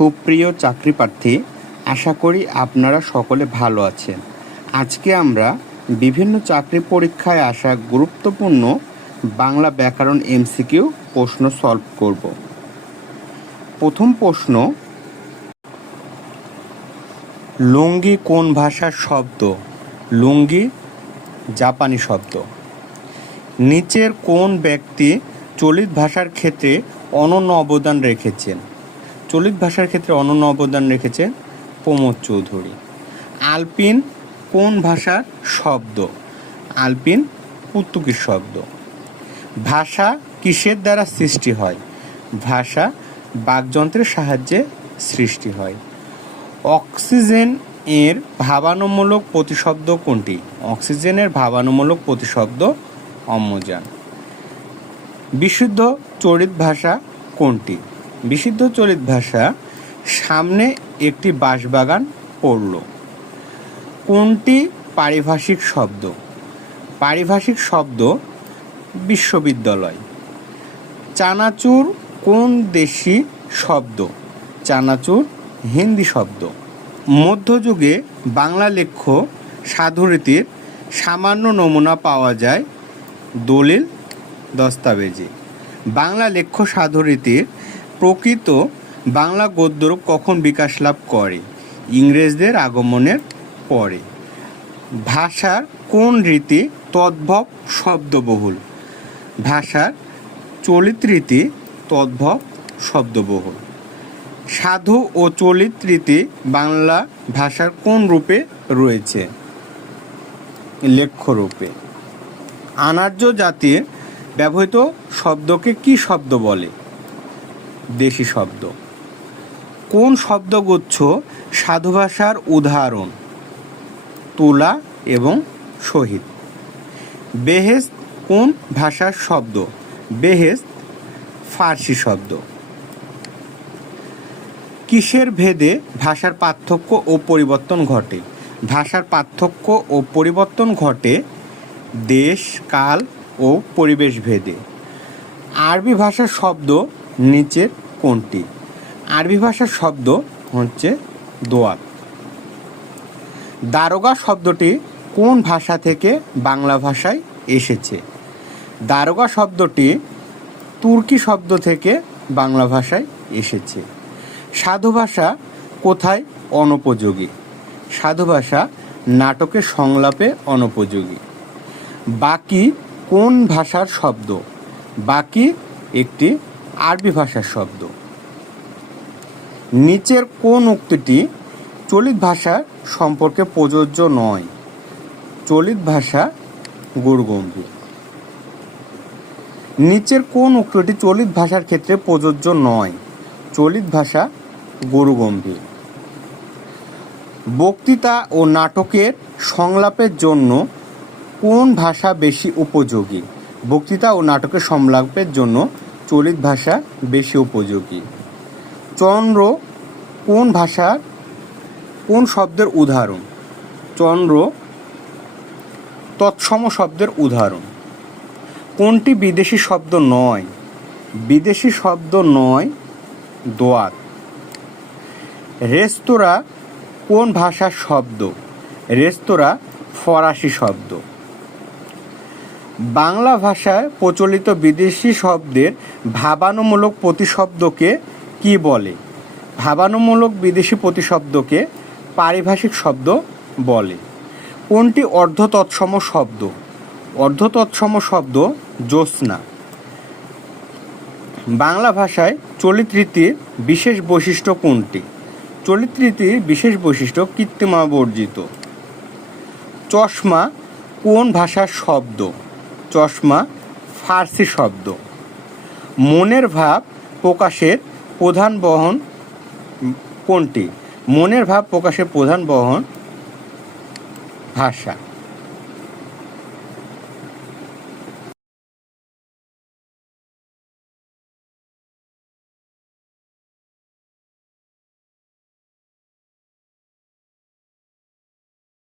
সুপ্রিয় চাকরি প্রার্থী, আশা করি আপনারা সকলে ভালো আছেন। আজকে আমরা বিভিন্ন চাকরি পরীক্ষায় আসা গুরুত্বপূর্ণ বাংলা ব্যাকরণ এমসিকিউ প্রশ্ন সলভ করব। প্রথম প্রশ্ন, লুঙ্গি কোন ভাষার শব্দ? লুঙ্গি জাপানি শব্দ। নিচের কোন ব্যক্তি চলিত ভাষার ক্ষেত্রে অনন্য অবদান রেখেছেন? চলিত ভাষার ক্ষেত্রে অনন্য অবদান রেখেছেন প্রমোদ চৌধুরী। আলপিন কোন ভাষার শব্দ? আলপিন পর্তুগিজ শব্দ। ভাষা কিসের দ্বারা সৃষ্টি হয়? ভাষা বাকযন্ত্রের সাহায্যে সৃষ্টি হয়। অক্সিজেন এর ভাবাণুমূলক প্রতিশব্দ কোনটি? অক্সিজেনের ভাবাণুমূলক প্রতিশব্দ অম্লজান। বিশুদ্ধ চলিত ভাষা কোনটি? বিশুদ্ধ চলিত ভাষা সামনে একটি বাঁশবাগান পড়ল। কোনটি পারিভাষিক শব্দ? পারিভাষিক শব্দ বিশ্ববিদ্যালয়। চানাচুর কোন দেশি শব্দ? চানাচুর হিন্দি শব্দ। মধ্যযুগে বাংলা লেখ্য সাধুরীতির সামান্য নমুনা পাওয়া যায় দলিল দস্তাবেজে। বাংলা লেখ্য সাধুরীতির প্রকৃত বাংলা গদ্যরূপ কখন বিকাশ লাভ করে? ইংরেজদের আগমনের পরে। ভাষার কোন রীতি তদ্ভব শব্দবহুল? ভাষার চলিত রীতি তদ্ভব শব্দবহুল। সাধু ও চলিত রীতি বাংলা ভাষার কোন রূপে রয়েছে? লেখ্য রূপে। আনার্য জাতির ব্যবহৃত শব্দকে কি শব্দ বলে? দেশি শব্দ। কোন শব্দগুচ্ছ সাধু ভাষার উদাহরণ? তুলা এবং শহীদ। বেহেশত কোন ভাষার শব্দ? বেহেশত ফার্সি শব্দ। কিসের ভেদে ভাষার পার্থক্য ও পরিবর্তন ঘটে? ভাষার পার্থক্য ও পরিবর্তন ঘটে দেশ, কাল ও পরিবেশ ভেদে। আরবি ভাষার শব্দ নিচের কোনটি? আরবি ভাষার শব্দ হচ্ছে দোয়াত। দারোগা শব্দটি কোন ভাষা থেকে বাংলা ভাষায় এসেছে? দারোগা শব্দটি তুর্কি শব্দ থেকে বাংলা ভাষায় এসেছে। সাধু ভাষা কোথায় অনুপযোগী? সাধু ভাষা নাটকের সংলাপে অনুপযোগী। বাকি কোন ভাষার শব্দ? বাকি একটি আরবি ভাষার শব্দ। নিচের কোন উক্তিটি চলিত ভাষা সম্পর্কে প্রযোজ্য নয়? চলিত ভাষা গুরুগম্ভীর। নিচের কোন উক্তিটি চলিত ভাষার ক্ষেত্রে প্রযোজ্য নয়? চলিত ভাষা গুরুগম্ভীর। বক্তৃতা ও নাটকের সংলাপের জন্য কোন ভাষা বেশি উপযোগী? বক্তৃতা ও নাটকের সংলাপের জন্য চলিত ভাষা বেশি উপযোগী। চন্দ্র কোন ভাষার কোন শব্দের উদাহরণ? চন্দ্র তৎসম শব্দের উদাহরণ। কোনটি বিদেশি শব্দ নয়? বিদেশি শব্দ নয় দোয়াত। রেস্তোরাঁ কোন ভাষার শব্দ? রেস্তোরাঁ ফরাসি শব্দ। বাংলা ভাষায় প্রচলিত বিদেশি শব্দের ভাবাণুমূলক প্রতিশব্দকে কি বলে? ভাবাণুমূলক বিদেশি প্রতিশব্দকে পারিভাষিক শব্দ বলে। কোনটি অর্ধতৎসম শব্দ? অর্ধতৎসম শব্দ জ্যোৎস্না। বাংলা ভাষায় চলিত রীতির বিশেষ বৈশিষ্ট্য কোনটি? চলিত রীতির বিশেষ বৈশিষ্ট্য কৃত্রিমাবর্জিত। চশমা কোন ভাষার শব্দ? চশমা ফার্সি শব্দ। মনের ভাব প্রকাশের প্রধান বহন কোনটি? মনের ভাব প্রকাশের প্রধান বহন ভাষা।